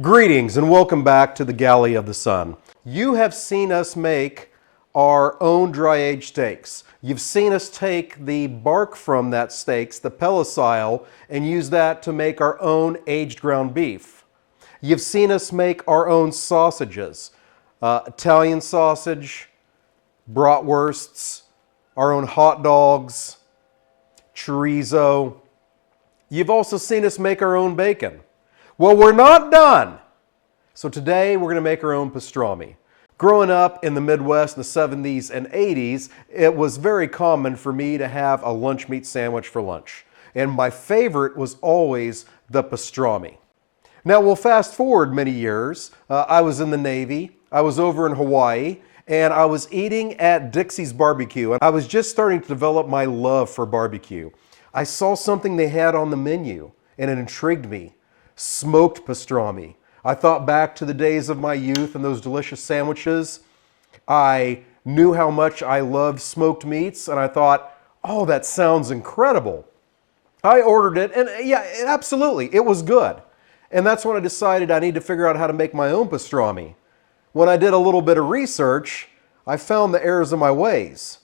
Greetings and welcome back to the Galley of the Sun. You have seen us make our own dry-aged steaks. You've seen us take the bark from that steaks, the pellicile, and use that to make our own aged ground beef. You've seen us make our own sausages, Italian sausage, bratwursts, our own hot dogs, chorizo. You've also seen us make our own bacon. Well, we're not done. So today we're going to make our own pastrami. Growing up in the Midwest in the 70s and 80s, it was very common for me to have a lunch meat sandwich for lunch. And my favorite was always the pastrami. Now we'll fast forward many years. I was in the Navy, I was over in Hawaii, and I was eating at Dixie's Barbecue. And I was just starting to develop my love for barbecue. I saw something they had on the menu and it intrigued me. Smoked pastrami. I thought back to the days of my youth and those delicious sandwiches. I knew how much I loved smoked meats and I thought, oh, that sounds incredible. I ordered it and yeah, absolutely, it was good. And that's when I decided I need to figure out how to make my own pastrami. When I did a little bit of research, I found the errors of my ways.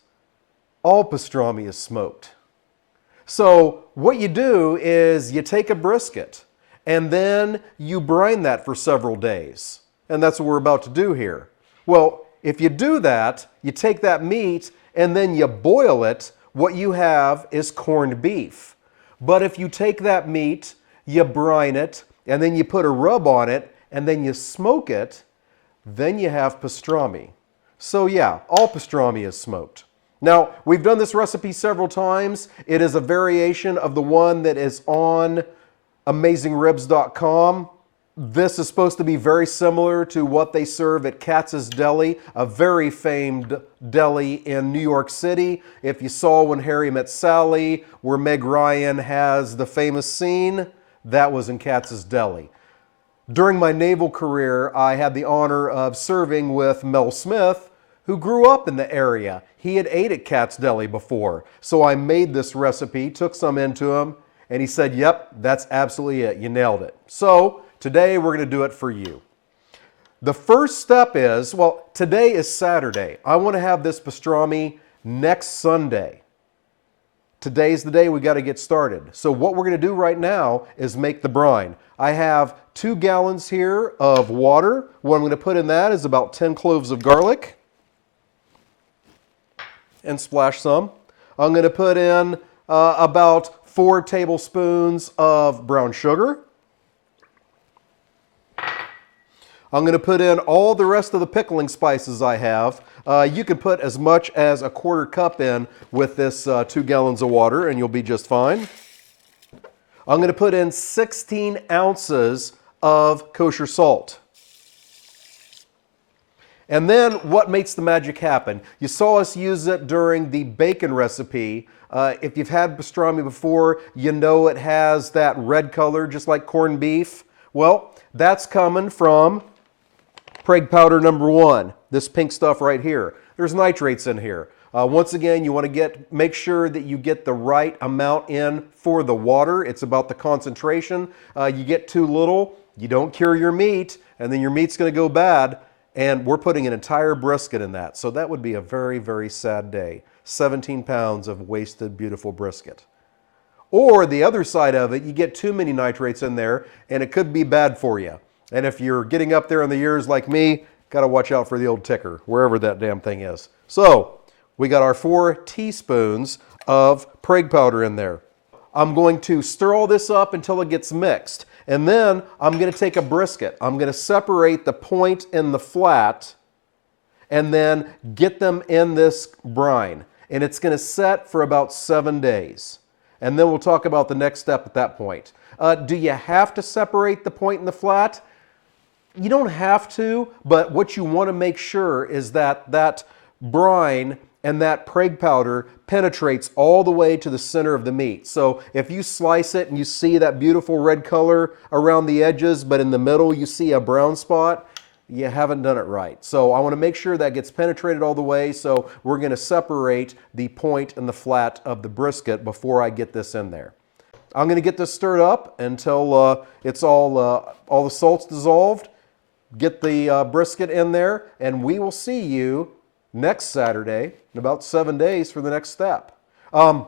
All pastrami is smoked. So what you do is you take a brisket and then you brine that for several days. And that's what we're about to do here. Well, if you do that, you take that meat and then you boil it, what you have is corned beef. But if you take that meat, you brine it, and then you put a rub on it, and then you smoke it, then you have pastrami. So yeah, all pastrami is smoked. Now, we've done this recipe several times. It is a variation of the one that is on AmazingRibs.com. This is supposed to be very similar to what they serve at Katz's Deli, a very famed deli in New York City. If you saw When Harry Met Sally, where Meg Ryan has the famous scene, that was in Katz's Deli. During my naval career, I had the honor of serving with Mel Smith, who grew up in the area. He had ate at Katz's Deli before. So I made this recipe, took some into him, and he said, yep, that's absolutely it. You nailed it. So today we're going to do it for you. The first step is, well, today is Saturday. I want to have this pastrami next Sunday. Today's the day we got to get started. So what we're going to do right now is make the brine. I have 2 gallons here of water. What I'm going to put in that is about 10 cloves of garlic. And splash some. I'm going to put in about 4 tablespoons of brown sugar. I'm going to put in all the rest of the pickling spices I have. You can put as much as a 1/4 cup in with this 2 gallons of water and you'll be just fine. I'm going to put in 16 ounces of kosher salt. And then what makes the magic happen? You saw us use it during the bacon recipe. If you've had pastrami before, you know it has that red color just like corned beef. Well, that's coming from Prague powder number 1, this pink stuff right here. There's nitrates in here. Once again, you want to make sure that you get the right amount in for the water. It's about the concentration. You get too little, you don't cure your meat, and then your meat's going to go bad. And we're putting an entire brisket in that. So that would be a very, very sad day. 17 pounds of wasted, beautiful brisket. Or the other side of it, you get too many nitrates in there and it could be bad for you. And if you're getting up there in the years like me, got to watch out for the old ticker, wherever that damn thing is. So we got our 4 teaspoons of Prague powder in there. I'm going to stir all this up until it gets mixed. And then I'm going to take a brisket. I'm going to separate the point and the flat and then get them in this brine. And it's going to set for about 7 days. And then we'll talk about the next step at that point. Do you have to separate the point and the flat? You don't have to, but what you want to make sure is that that brine and that Prague powder penetrates all the way to the center of the meat. So if you slice it and you see that beautiful red color around the edges, but in the middle you see a brown spot, you haven't done it right. So I want to make sure that gets penetrated all the way. So we're going to separate the point and the flat of the brisket before I get this in there. I'm going to get this stirred up until it's all the salt's dissolved. Get the brisket in there, and we will see you next Saturday in about 7 days for the next step. I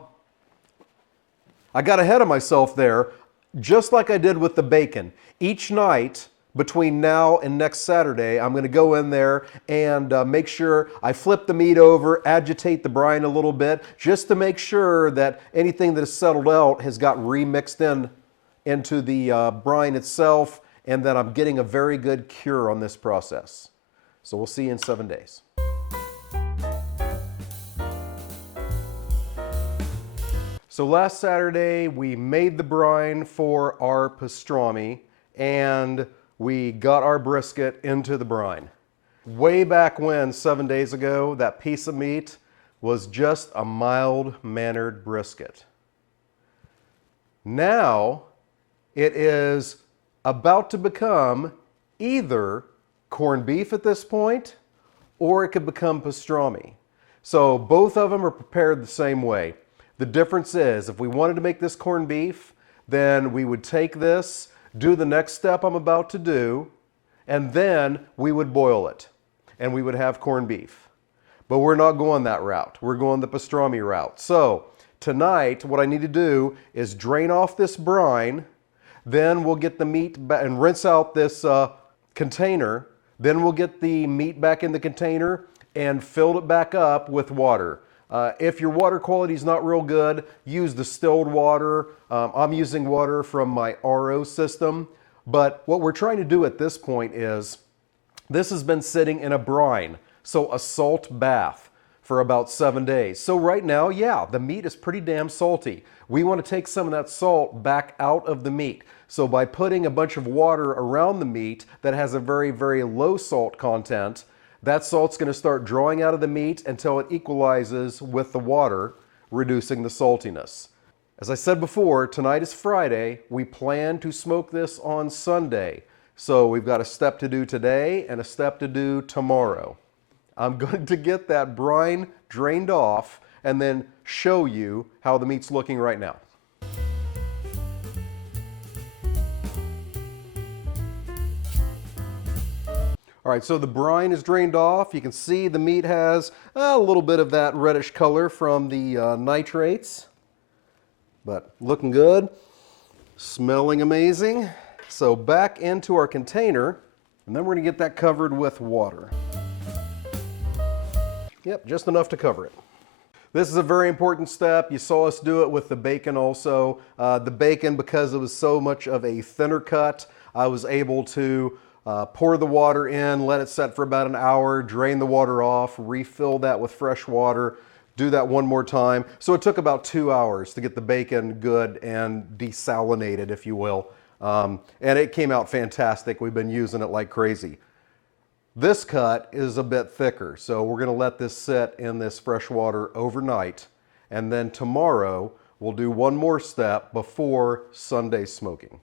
got ahead of myself there, just like I did with the bacon. Each night between now and next Saturday, I'm going to go in there and make sure I flip the meat over, agitate the brine a little bit, just to make sure that anything that has settled out has got remixed into the brine itself, and that I'm getting a very good cure on this process. So we'll see you in 7 days. So last Saturday, we made the brine for our pastrami, and we got our brisket into the brine. Way back when, 7 days ago, that piece of meat was just a mild-mannered brisket. Now, it is about to become either corned beef at this point, or it could become pastrami. So both of them are prepared the same way. The difference is, if we wanted to make this corned beef, then we would take this, do the next step I'm about to do, and then we would boil it, and we would have corned beef. But we're not going that route. We're going the pastrami route. So tonight, what I need to do is drain off this brine, then we'll get the meat and rinse out this container, then we'll get the meat back in the container and fill it back up with water. If your water quality is not real good, use distilled water. I'm using water from my RO system. But what we're trying to do at this point is, this has been sitting in a brine, so a salt bath, for about 7 days. So right now, yeah, the meat is pretty damn salty. We want to take some of that salt back out of the meat. So by putting a bunch of water around the meat that has a very, very low salt content, that salt's going to start drawing out of the meat until it equalizes with the water, reducing the saltiness. As I said before, tonight is Friday. We plan to smoke this on Sunday. So we've got a step to do today and a step to do tomorrow. I'm going to get that brine drained off and then show you how the meat's looking right now. All right, so the brine is drained off. You can see the meat has a little bit of that reddish color from the nitrates, but looking good, smelling amazing. So back into our container, and then we're gonna get that covered with water. Yep, just enough to cover it. This is a very important step. You saw us do it with the bacon also. The bacon, because it was so much of a thinner cut, I was able to pour the water in, let it set for about an hour, drain the water off, refill that with fresh water, do that one more time. So it took about 2 hours to get the bacon good and desalinated, if you will. And it came out fantastic. We've been using it like crazy. This cut is a bit thicker, so we're going to let this sit in this fresh water overnight, and then tomorrow we'll do one more step before Sunday smoking.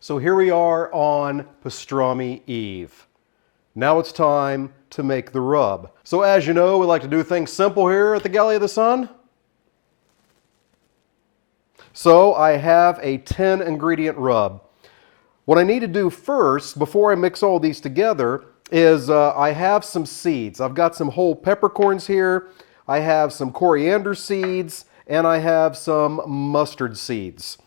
So here we are on Pastrami Eve. Now it's time to make the rub. So as you know, we like to do things simple here at the Galley of the Sun. So I have a 10 ingredient rub. What I need to do first, before I mix all these together, is I have some seeds. I've got some whole peppercorns here, I have some coriander seeds, and I have some mustard seeds.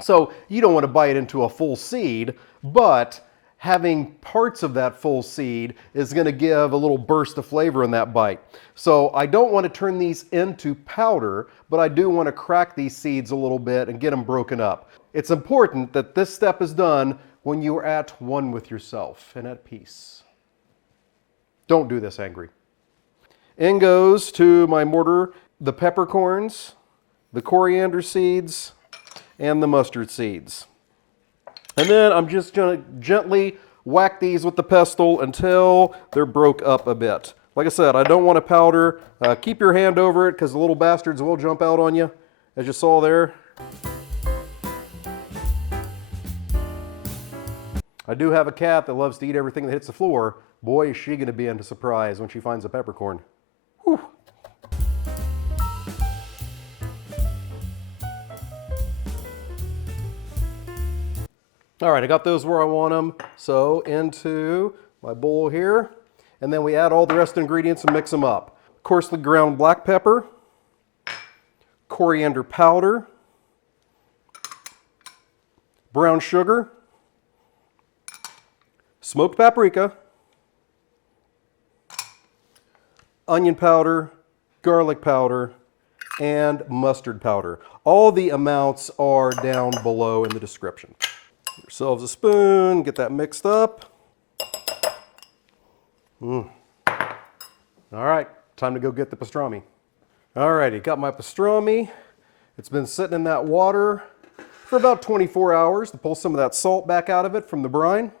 So you don't want to bite into a full seed, but having parts of that full seed is going to give a little burst of flavor in that bite. So I don't want to turn these into powder, but I do want to crack these seeds a little bit and get them broken up. It's important that this step is done when you are at one with yourself and at peace. Don't do this angry. In goes to my mortar the peppercorns, the coriander seeds, and the mustard seeds. And then I'm just going to gently whack these with the pestle until they're broke up a bit. Like I said, I don't want to powder. Keep your hand over it because the little bastards will jump out on you, as you saw there. I do have a cat that loves to eat everything that hits the floor. Boy, is she going to be into surprise when she finds a peppercorn. Whew. All right, I got those where I want them. So into my bowl here, and then we add all the rest of the ingredients and mix them up. Coarsely ground black pepper, coriander powder, brown sugar, smoked paprika, onion powder, garlic powder, and mustard powder. All the amounts are down below in the description. Get yourselves a spoon, get that mixed up. All right, time to go get the pastrami. All righty, got my pastrami. It's been sitting in that water for about 24 hours to pull some of that salt back out of it from the brine.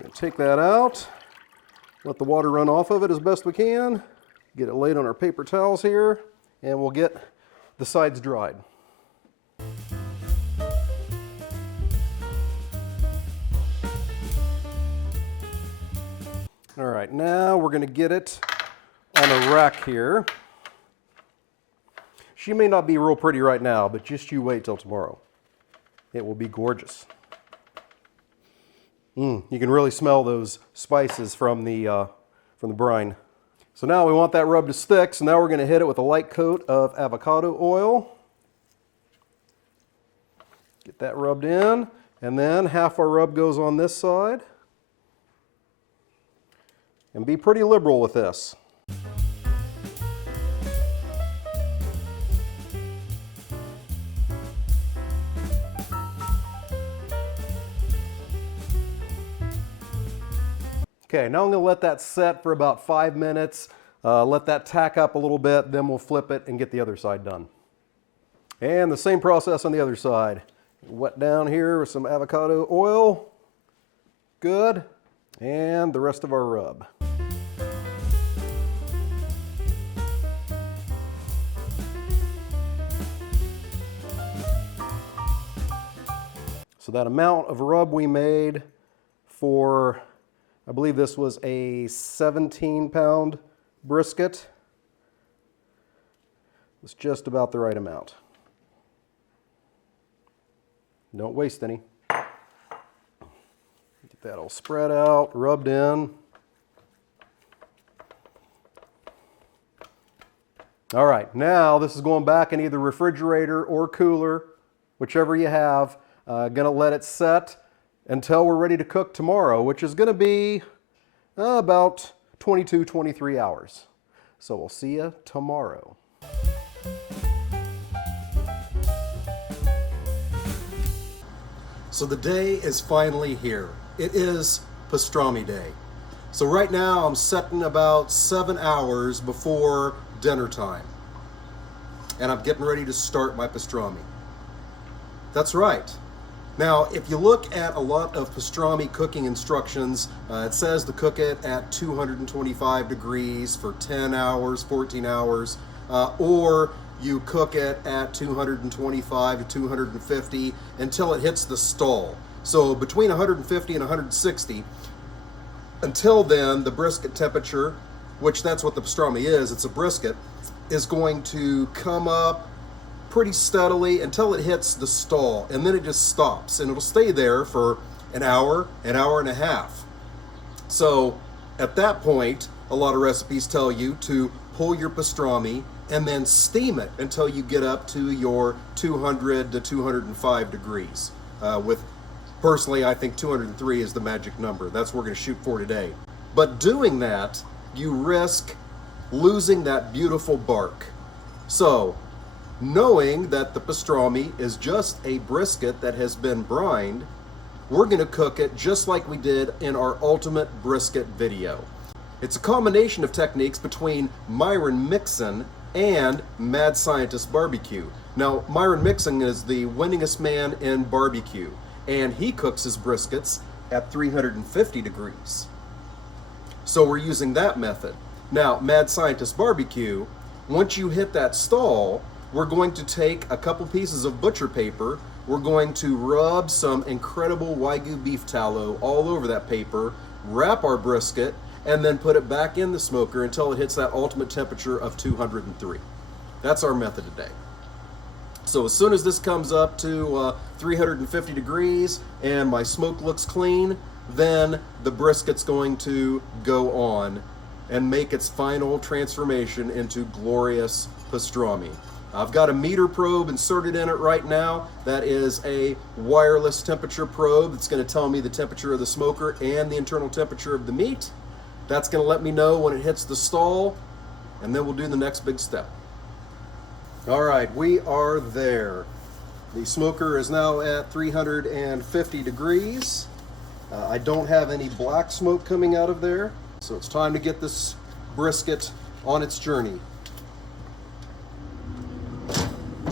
Gonna take that out, let the water run off of it as best we can, get it laid on our paper towels here, and we'll get the sides dried. All right, now we're gonna get it on a rack here. She may not be real pretty right now, but just you wait till tomorrow. It will be gorgeous. You can really smell those spices from the brine. So now we want that rub to stick, so now we're going to hit it with a light coat of avocado oil. Get that rubbed in, and then half our rub goes on this side. And be pretty liberal with this. Okay, now I'm going to let that set for about 5 minutes, let that tack up a little bit, then we'll flip it and get the other side done. And the same process on the other side. Wet down here with some avocado oil. Good. And the rest of our rub. So that amount of rub we made for, I believe this was a 17-pound brisket, was just about the right amount. Don't waste any. Get that all spread out, rubbed in. All right, now this is going back in either refrigerator or cooler, whichever you have. Gonna let it set until we're ready to cook tomorrow, which is gonna be about 22, 23 hours. So we'll see you tomorrow. So the day is finally here. It is pastrami day. So right now I'm setting about 7 hours before dinner time. And I'm getting ready to start my pastrami. That's right. Now, if you look at a lot of pastrami cooking instructions, it says to cook it at 225 degrees for 10 hours, 14 hours, or you cook it at 225 to 250 until it hits the stall. So between 150 and 160, until then, the brisket temperature, which that's what the pastrami is, it's a brisket, is going to come up pretty steadily until it hits the stall, and then it just stops, and it'll stay there for an hour and a half. So at that point, a lot of recipes tell you to pull your pastrami and then steam it until you get up to your 200 to 205 degrees. Personally, I think 203 is the magic number. That's what we're going to shoot for today. But doing that, you risk losing that beautiful bark. So, knowing that the pastrami is just a brisket that has been brined, we're going to cook it just like we did in our ultimate brisket video. It's a combination of techniques between Myron Mixon and Mad Scientist Barbecue. Now, Myron Mixon is the winningest man in barbecue, and he cooks his briskets at 350 degrees. So we're using that method. Now, Mad Scientist Barbecue, once you hit that stall, we're going to take a couple pieces of butcher paper, we're going to rub some incredible Wagyu beef tallow all over that paper, wrap our brisket, and then put it back in the smoker until it hits that ultimate temperature of 203. That's our method today. So as soon as this comes up to 350 degrees and my smoke looks clean, then the brisket's going to go on and make its final transformation into glorious pastrami. I've got a meter probe inserted in it right now. That is a wireless temperature probe that's going to tell me the temperature of the smoker and the internal temperature of the meat. That's going to let me know when it hits the stall, and then we'll do the next big step. All right, we are there. The smoker is now at 350 degrees. I don't have any black smoke coming out of there, so it's time to get this brisket on its journey.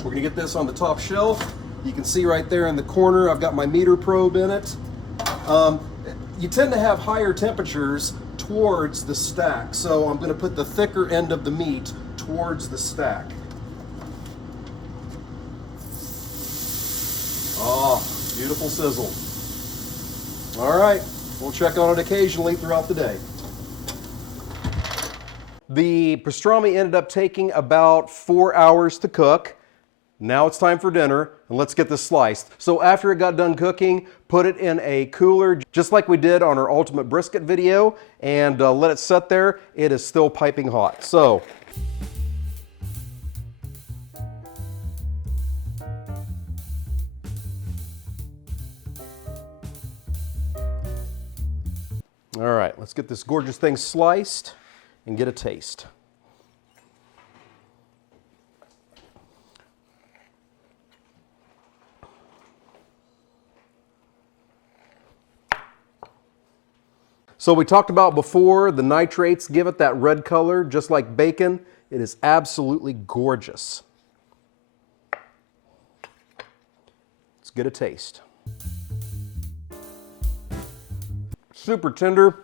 We're gonna get this on the top shelf. You can see right there in the corner, I've got my meter probe in it. You tend to have higher temperatures towards the stack, so I'm gonna put the thicker end of the meat towards the stack. Oh, beautiful sizzle. All right, we'll check on it occasionally throughout the day. The pastrami ended up taking about 4 hours to cook. Now it's time for dinner, and let's get this sliced. So after it got done cooking, put it in a cooler, just like we did on our ultimate brisket video, and let it set there. It is still piping hot. So all right, let's get this gorgeous thing sliced and get a taste. So we talked about before, the nitrates give it that red color, just like bacon. It is absolutely gorgeous. Let's get a taste. Super tender.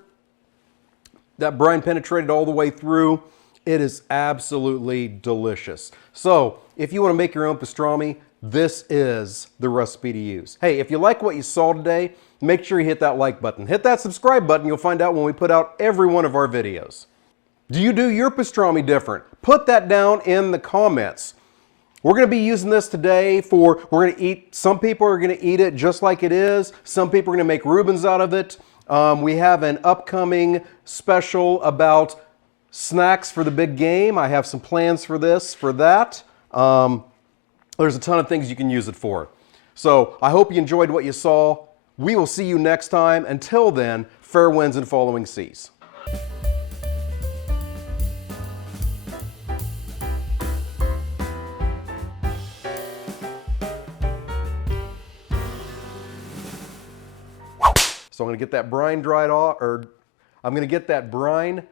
That brine penetrated all the way through. It is absolutely delicious. So if you want to make your own pastrami, this is the recipe to use. Hey, if you like what you saw today, make sure you hit that like button. Hit that subscribe button. You'll find out when we put out every one of our videos. Do you do your pastrami different? Put that down in the comments. We're going to be using this today for, some people are going to eat it just like it is. Some people are going to make Reubens out of it. We have an upcoming special about snacks for the big game. I have some plans for that. There's a ton of things you can use it for. So I hope you enjoyed what you saw. We will see you next time. Until then, fair winds and following seas. So I'm going to get that brine dried off, or I'm going to get that brine.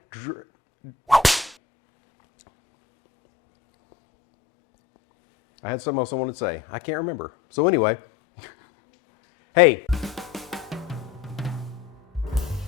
I had something else I wanted to say. I can't remember. So anyway, hey.